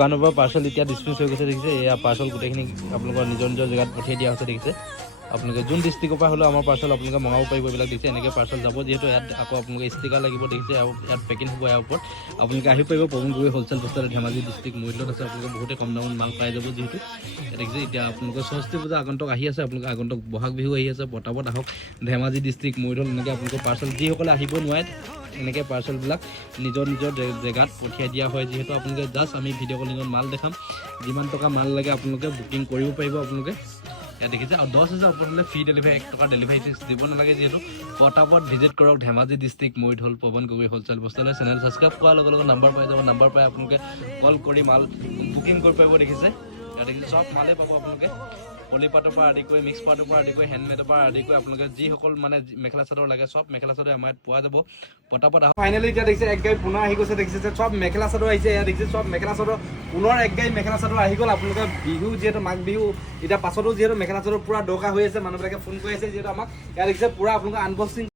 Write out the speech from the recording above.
দোকানৰ পৰা পাৰ্চেল এতিয়া ডিছপিউজ হৈ গৈছে দেখিছে এয়া পাৰ্চেল গোটেইখিনি আপোনালোকৰ নিজৰ নিজৰ জেগাত পঠিয়াই দিয়া হৈছে দেখিছে আপোনালোকে যোন ডিষ্ট্ৰিক্টৰ পৰা হ'লেও আমাৰ পাৰ্চেল আপোনালোকে মঙাব পাৰিব এইবিলাক দেখিছে এনেকৈ পাৰ্চেল যাব যিহেতু ইয়াত আকৌ আপোনালোকে ষ্টিকাৰ লাগিব দেখিছে আৰু ইয়াত পেকিং হ'ব ইয়াৰ ওপৰত আপোনালোকে আহি পাৰিব পবন গগৈ হ'লচেল বস্তাৰে ধেমাজি ডিষ্ট্ৰিক্ট মৰিলত আছে আপোনালোকে বহুতে কম দামত মাল পাই যাব যিহেতু দেখিছে এতিয়া আপোনালোকে সৰস্বতী পূজা আগন্তুক আহি আছে আপোনালোকে আগন্তুক বহাগ বিহু আহি আছে পটাপট আহক ধেমাজি ডিষ্ট্ৰিক্ট মৰিলত এনেকৈ আপোনালোকৰ পাৰ্চেল যিসকলে আহিব নোৱাৰে এনেকৈ পাৰ্চেলবিলাক নিজৰ নিজৰ জেগাত পঠিয়াই দিয়া হয় যিহেতু আপোনালোকে জাষ্ট আমি ভিডিঅ' কলিঙত মাল দেখাম যিমান টকা মাল লাগে আপোনালোকে বুকিং কৰিব পাৰিব আপোনালোকে ইয়াত দেখিছে আৰু 10,000 ওপৰত হ'লে ফ্ৰী ডেলিভাৰী 1 টকা ডেলিভাৰী টেক্স দিব নালাগে যিহেতু পটাপট ভিজিট কৰক ধেমাজি ডিষ্ট্ৰিক্ট মৰিঢল পবন গগৈ হ'লচেল বস্তালৈ চেনেল ছাবস্ক্ৰাইব কৰাৰ লগে লগে নাম্বাৰ পাই যাব নাম্বাৰ পাই আপোনালোকে কল কৰি মাল বুকিং কৰিব পাৰিব দেখিছে ইয়াত দেখিছে চব মালেই পাব আপোনালোকে পলিপাটৰ পৰা আদি কৰি মিক্স পাটৰ পৰা আদি কৰি হেণ্ডমেডৰ পৰা আদি কৰি আপোনালোকে যিসকল মানে মেখেলা চাদৰ লাগে চব মেখেলা চাদৰ আমাৰ ইয়াত পোৱা যাব পটাপট ফাইনেলি এতিয়া দেখিছে এক গাড়ী পুনৰ আহি গৈছে দেখিছে যে চব মেখেলা চাদৰ আহিছে ইয়াত দেখিছে চব মেখেলা চাদৰ পুনৰ এক গাড়ী মেখেলা চাদৰ আহি গ'ল আপোনালোকে বিহু যিহেতু মাঘ বিহু এতিয়া পাছতো যিহেতু মেখেলা চাদৰ পুৰা দৰকাৰ হৈ আছে মানুহবিলাকে ফোন কৰি আছে যিহেতু আমাক ইয়াত দেখিছে পুৰা আপোনালোকে আনবক্সিং